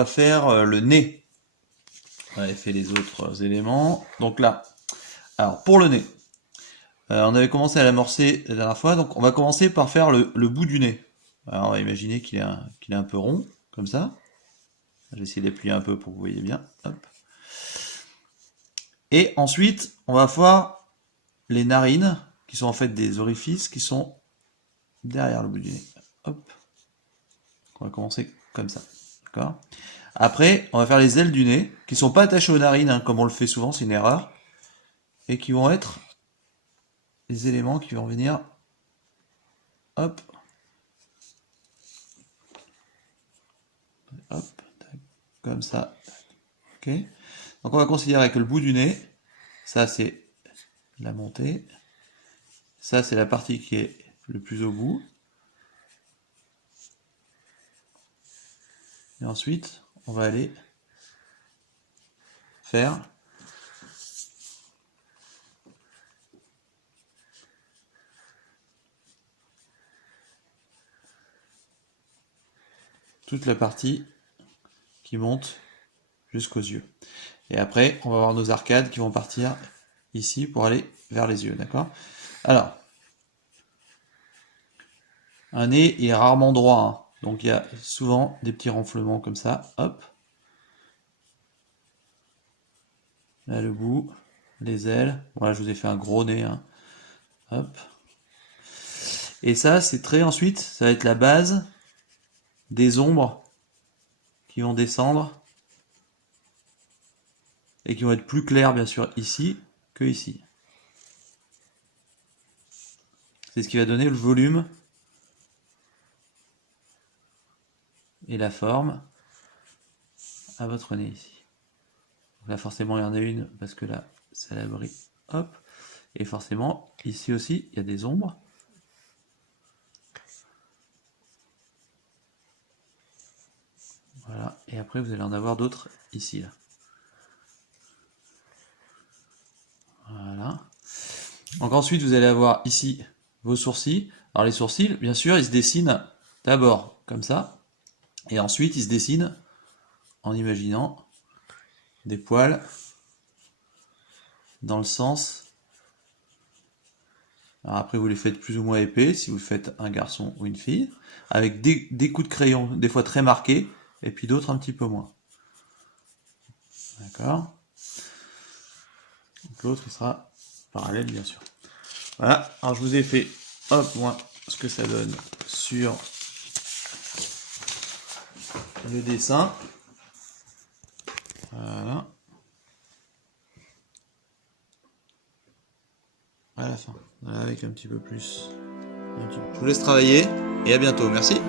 va faire le nez. On avait fait les autres éléments. Donc là, alors pour le nez, on avait commencé à l'amorcer la dernière fois, donc on va commencer par faire le bout du nez. Alors on va imaginer qu'il est un peu rond, comme ça. Je vais essayer d'appuyer un peu pour que vous voyez bien. Hop. Et ensuite, on va voir les narines, qui sont en fait des orifices qui sont derrière le bout du nez. Hop. On va commencer comme ça. D'accord. Après, on va faire les ailes du nez, qui sont pas attachées aux narines, hein, comme on le fait souvent, c'est une erreur. Et qui vont être les éléments qui vont venir. Hop. Hop. Comme ça. Ok. Donc on va considérer que le bout du nez, ça c'est la montée. Ça c'est la partie qui est le plus au bout. Et ensuite, on va aller faire toute la partie qui monte jusqu'aux yeux. Et après, on va avoir nos arcades qui vont partir ici pour aller vers les yeux, d'accord? Alors, un nez il est rarement droit, hein. Donc il y a souvent des petits renflements comme ça, hop. Là le bout, les ailes, voilà je vous ai fait un gros nez, hein. Hop. Et ça c'est très ensuite, ça va être la base des ombres qui vont descendre et qui vont être plus claires bien sûr ici que ici. C'est ce qui va donner le volume et la forme à votre nez ici. Donc là forcément il y en a une parce que là ça l'abri, hop. Et forcément ici aussi il y a des ombres. Voilà, et après vous allez en avoir d'autres ici là. Voilà. Donc ensuite vous allez avoir ici vos sourcils. Alors les sourcils, bien sûr, ils se dessinent d'abord comme ça, et ensuite ils se dessinent en imaginant des poils dans le sens. Alors après vous les faites plus ou moins épais si vous faites un garçon ou une fille, avec des coups de crayon, des fois très marqués, et puis d'autres un petit peu moins. D'accord. Donc l'autre il sera parallèle bien sûr. Voilà, alors je vous ai fait hop moi ce que ça donne sur le dessin. Voilà. À la fin, voilà, avec un petit peu plus. Je vous laisse travailler et à bientôt, merci.